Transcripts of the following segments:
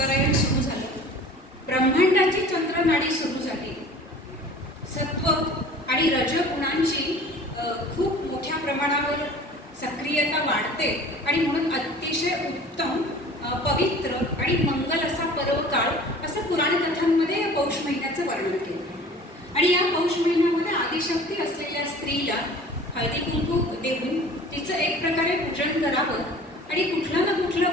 उत्तरायण सुरू झालं. ब्रह्मांडाची चंद्रनाडी सुरू झाली. सत्व आणि रजगुणांची खूप मोठ्या प्रमाणावर सक्रियता वाढते आणि म्हणून अतिशय उत्तम पवित्र आणि मंगल असा पर्वकाळ असं पुराण कथांमध्ये या पौष महिन्याचं वर्णन केलं. आणि या पौष महिन्यामध्ये आदिशक्ती असलेल्या स्त्रीला हळदी कुंकू देऊन तिचं एक प्रकारे पूजन करावं आणि कुठलं ना कुठलं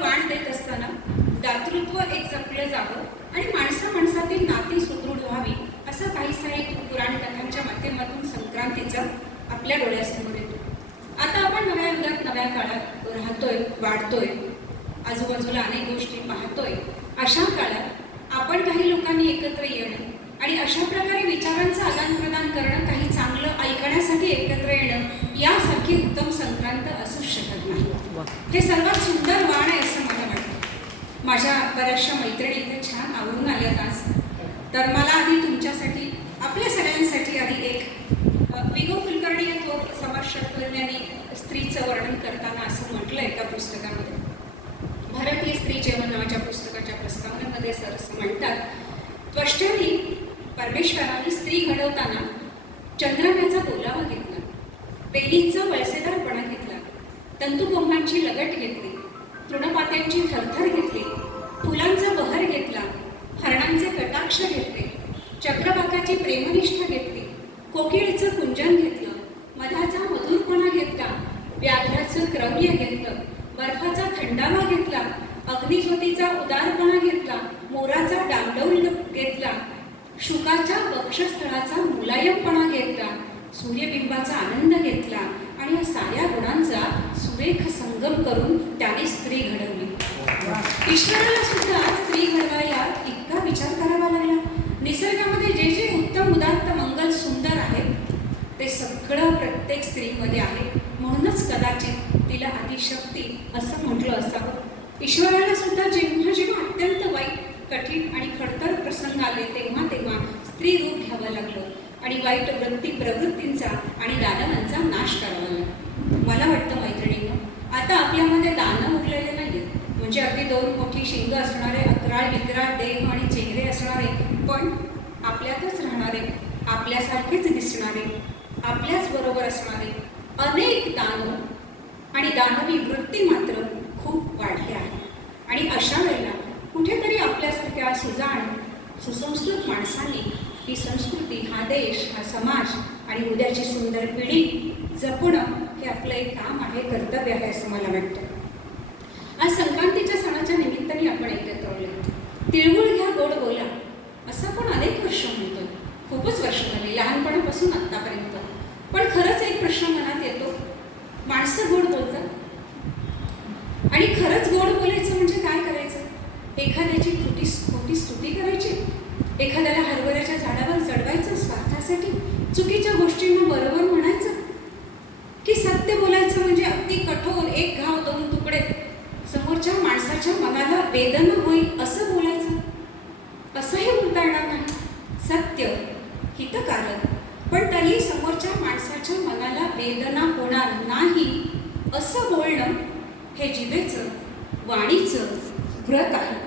आपल्या डोळ्यासमोर येतो. आता आपण नव्या युगात नव्या काळात राहतोय वाढतोय आजूबाजूला अनेक गोष्टी पाहतोय. अशा काळात आपण काही लोकांनी एकत्र येणं आणि अशा प्रकारे विचारांचं आदान प्रदान करणं काही चांगलं ऐकण्यासाठी एकत्र येणं यासारखी उत्तम संक्रांत असूच शकत नाही. हे सर्वात सुंदर वाण आहे असं मला वाटतं. माझ्या बऱ्याचशा मैत्रिणी इथे छान आवडून आल्यात आज. तर मला आधी तुमच्यासाठी आपल्या सगळ्यांसाठी आधी एक अ, विगो कुलकर्णी या थोर समाजशास्त्रज्ञांनी स्त्रीचं वर्णन करताना असं म्हटलं एका पुस्तकामध्ये. भारतीय स्त्री जेवण नावाच्या पुस्तकाच्या प्रस्तावनेमध्ये सर असं म्हणतात त्वष्ट्याने परमेश्वराने स्त्री घडवताना चंद्रम्याचा बोलावा घेतला बेलीचा वळसेदारपणा घेतला तंतुकोंबांची लगट घेतली तृणपात्यांची थरथर घेतली फुलांचा बहर घेतला हरणांचे कटाक्ष घेतले चक्रवाकाची प्रेमनिष्ठा घेतली कोकिळीचं कुंजन घेतलं मधाचा मधुरपणा घेतला व्याघ्राचं क्रम्य घेतलं बर्फाचा घेतला अग्निज्योतीचा उदारपणा घेतला मोराचा डांडौल घेतला शुकाच्या वक्षस्थळाचा मुलायमपणा घेतला सूर्यबिंबाचा आनंद घेतला आणि या साऱ्या गुणांचा सुरेख संगम करून त्याने स्त्री घडवली. ईश्वराला सुद्धा स्त्री घडवायला इतका विचार करावा लागला. निसर्गामध्ये जे जे उत्तम उदात्त मंगल सुंदर आहेत ते सगळं प्रत्येक स्त्रीमध्ये आहे. म्हणूनच कदाचित तिला आदिशक्ती असं म्हटलं असावं. ईश्वराला सुद्धा जेव्हा जेव्हा अत्यंत वाईट कठीण आणि खडतर प्रसंग आले तेव्हा तेव्हा स्त्री रूप घ्यावं लागलं आणि वाईट वृत्ती प्रवृत्तींचा आणि दानवांचा नाश करावा लागला. मला वाटतं मैत्रिणीनं आता आपल्यामध्ये दानं उरलेले नाही म्हणजे अगदी दोन मोठी शिंग असणारे अकराळ विकराळ देह आणि चेहरे असणारे पण आपल्यातच राहणारे आपल्यासारखेच दिसणारे आपल्याच बरोबर असणारे अनेक दानव आणि दानवी वृत्ती मात्र खूप वाढली आहे. आणि अशा वेळेला कुठेतरी आपल्यासारख्या सुजाण सुसंस्कृत माणसांनी ही संस्कृती हा देश हा समाज आणि उद्याची सुंदर पिढी जपणं हे आपलं एक काम आहे कर्तव्य आहे असं मला वाटतं. आज संक्रांतीच्या सणाच्या निमित्ताने आपण एकत्र आलो तिळगुळ घ्या गोड बोला असं आपण अनेक वर्ष म्हणतो खूपच वर्ष झाले लहानपणापासून आत्तापर्यंत. पण खरंच एक प्रश्न मनात येतो. माणसं गोड बोलतात. आणि खरंच गोड बोलायचं म्हणजे काय करायचं? एखाद्याची खोटी खोटी स्तुती करायची? एखाद्याला हरभऱ्याच्या झाडावर चढवायचं स्वार्थासाठी? चुकीच्या गोष्टींना बरोबर म्हणायचं? की सत्य बोलायचं म्हणजे अगदी कठोर एक घाव दोन तुकडे? समोरच्या माणसाच्या मनाला वेदना होईल असं बोलायचं असंही बोलता येणार नाही सत्य हितकारक पण तरी समोरच्या माणसाच्या मनाला वेदना होणार नाही असं बोलणं हे जिभेचं वाणीचं व्रत आहे.